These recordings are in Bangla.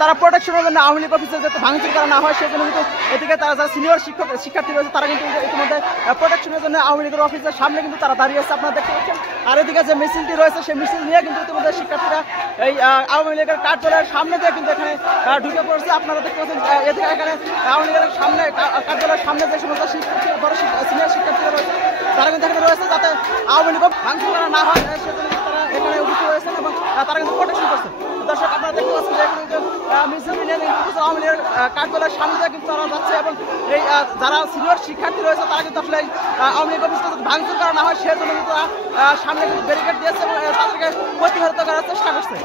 তারা প্রোটেকশনের জন্য আওয়ামী লীগ অফিসে যাতে ভাঙচুর করা না হয় সেজন্য কিন্তু এদিকে তারা যারা সিনিয়র শিক্ষার্থী রয়েছে তারা কিন্তু ইতিমধ্যে প্রোটেকশনের জন্য আওয়ামী লীগের অফিসের সামনে কিন্তু তারা দাঁড়িয়ে আছে আপনারা দেখতে পাচ্ছেন। আর এদিকে যে মিছিলটি রয়েছে সেই মিছিল নিয়ে কিন্তু ইতিমধ্যে শিক্ষার্থীরা এই আওয়ামী লীগের কার্যালয়ের সামনে দিয়ে কিন্তু এখানে ঢুকে পড়েছে। আপনারা দেখতে পাচ্ছেন এদিকে এখানে আওয়ামী লীগের সামনে কার্যালয়ের সামনে যে সমস্ত শিক্ষার্থীরা বড় সিনিয়র শিক্ষার্থীরা রয়েছে তারা কিন্তু এখানে রয়েছে যাতে আওয়ামী লীগ ভাঙচুর করা না হয় সেজন্য তারা এখানে উপস্থিত হয়েছেন এবং তারা কিন্তু প্রোটেকশন করছে। দর্শক আপনারা দেখতে পাচ্ছেন যে এখানে কিন্তু মিছিল নিয়ে কিন্তু আওয়ামী লীগের কার্যালয়ের সামনে দিয়ে কিন্তু তারা যাচ্ছে এবং এই যারা সিনিয়র শিক্ষার্থী রয়েছে তারা কিন্তু আসলে আওয়ামী লীগ অফিসটা যদি ভাঙচুর করা না হয় সেজন্য কিন্তু সামনে কিন্তু ব্যারিকেড দিয়েছে এবং তাদেরকে প্রতিহত করার চেষ্টা করছে।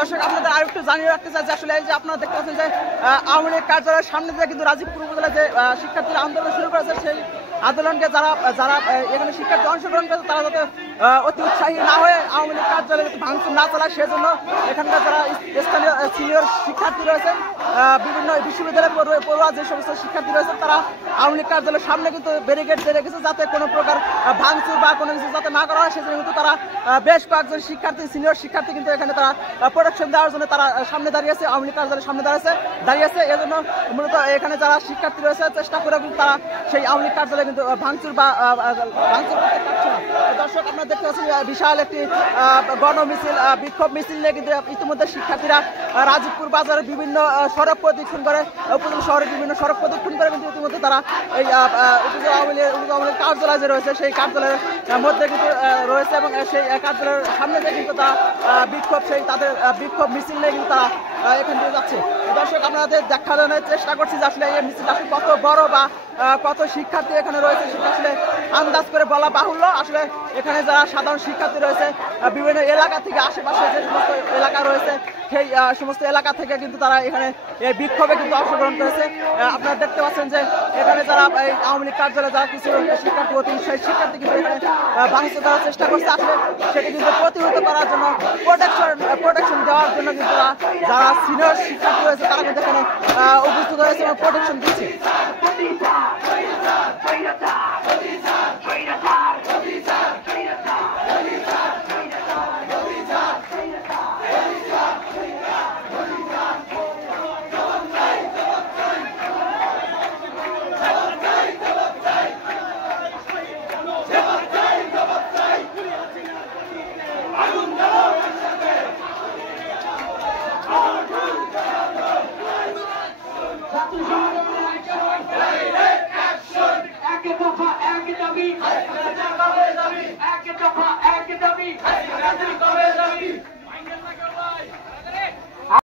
দর্শক আপনাদের আরেকটু জানিয়ে রাখতে চাই যে আসলে এই যে আপনারা দেখতে পাচ্ছেন যে আওয়ামী লীগ কার্যালয়ের সামনে দিয়ে কিন্তু রাজীবপুর উপজেলায় যে শিক্ষার্থীরা আন্দোলন শুরু করেছে সেই আন্দোলনকে যারা এখানে শিক্ষার্থী অংশগ্রহণ করেছে তারা যাতে অতি উৎসাহী না হয়ে আওয়ামী লীগ কার্যালয়ে ভাঙচুর না চালায় সেজন্য এখানকার যারা স্থানীয় সিনিয়র শিক্ষার্থী রয়েছেন বিভিন্ন বিশ্ববিদ্যালয়ে পড়ুয়া যে সমস্ত শিক্ষার্থী রয়েছে তারা আওয়ামী লীগ কার্যালয়ের সামনে কিন্তু ব্যারিকেড দিয়ে রেখেছে যাতে কোনো প্রকার ভাঙচুর বা কোনো কিছু যাতে না করা হয় সেজন্য কিন্তু তারা বেশ কয়েকজন শিক্ষার্থী সিনিয়র শিক্ষার্থী কিন্তু এখানে তারা প্রোটেকশন দেওয়ার জন্য তারা সামনে দাঁড়িয়েছে আওয়ামী লীগ কার্যালয়ের সামনে দাঁড়িয়েছে এজন্য মূলত এখানে যারা শিক্ষার্থী রয়েছে চেষ্টা করে কিন্তু তারা সেই আওয়ামী লীগ কার্যালয়ে কিন্তু ভাঙচুর করতে পারছে না। দর্শক আপনারা দেখতে পাচ্ছেন বিশাল একটি গণমিছিল বিক্ষোভ মিছিল নিয়ে কিন্তু ইতিমধ্যে শিক্ষার্থীরা রাজীবপুর বাজারের বিভিন্ন সড়ক প্রদক্ষিণ করে উপজেলা শহরের বিভিন্ন সড়ক প্রদক্ষিণ করে কিন্তু ইতিমধ্যে তারা এই উপজেলা আওয়ামী লীগ কার্যালয় যে রয়েছে সেই কার্যালয়ের মধ্যে কিন্তু রয়েছে এবং সেই কার্যালয়ের সামনে দিয়ে কিন্তু তারা তাদের বিক্ষোভ মিছিল নিয়ে কিন্তু তারা এখান থেকে যাচ্ছে। দর্শক আপনাদের দেখানোর চেষ্টা করছি যে আসলে এই মিছিল আসলে কত বড় বা কত শিক্ষার্থী এখানে রয়েছে সেটা আসলে আন্দাজ করে বলা বাহুল্য। আসলে এখানে যারা সাধারণ শিক্ষার্থী রয়েছে বিভিন্ন এলাকা থেকে আশেপাশে যে সমস্ত এলাকা রয়েছে সেই সমস্ত এলাকা থেকে কিন্তু তারা এখানে এই বিক্ষোভে কিন্তু অংশগ্রহণ করেছে। আপনারা দেখতে পাচ্ছেন যে এখানে যারা এই আওয়ামী লীগ কার্যালয়ে যারা কিছু শিক্ষার্থী অতি উৎসাহী শিক্ষার্থী কিন্তু এখানে ভাঙচুর করার চেষ্টা করছে। আসলে সেটি কিন্তু প্রতিহত করার জন্য প্রোটেকশন দেওয়ার জন্য কিন্তু যারা সিনিয়র শিক্ষার্থী রয়েছে তারা কিন্তু এখানে উপস্থিত হয়েছে এবং প্রোটেকশন দিচ্ছে।